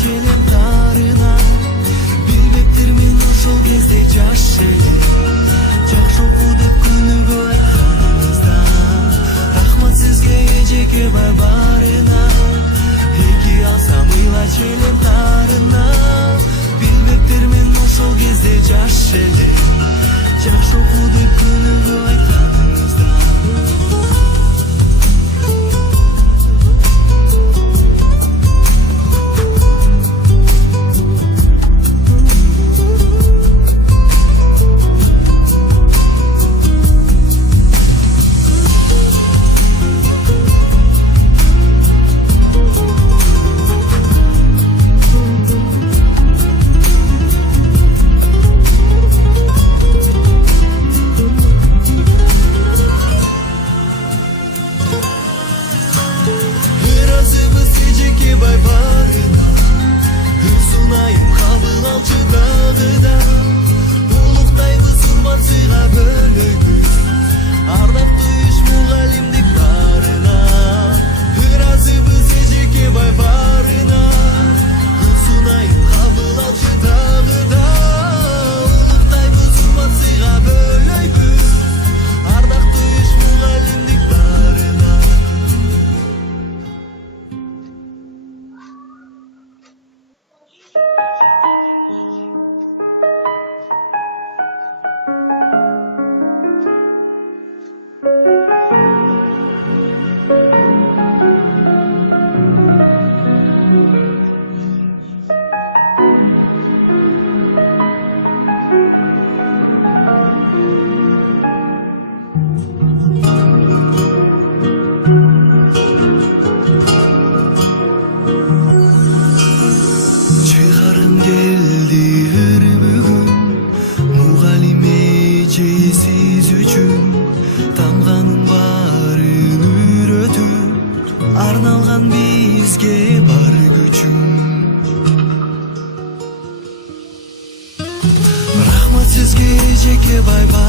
челентарына билбептермин ошол кезде жаш эле жакшы окуу деп күнүгө айтканыңызда рахмат сизге Эжекебай барына эки алсам ыйла челентарына билбептермин ошол кезде жаш эле жакшы окуу деп күнүгө айтканыңызда Эжекебай барына ырсунайым кабыл алчы дагы да улуктайбыз урмат сыйга бөлөйбүз ардактуу иш мугалимдик барына ыраазыбыз Эжекебай барына ырсунайым кабыл алчы дагы да улуктайбыз урмат сыйга бөлөйбүз ардактуу иш мугалимдик барына. Чыгаргым келди ыр бүгүн мугалим эжесиз үчүн тамганын баарын үйрөтүп арналган бизге бар күчүм рахмат сизге Эжекебай бар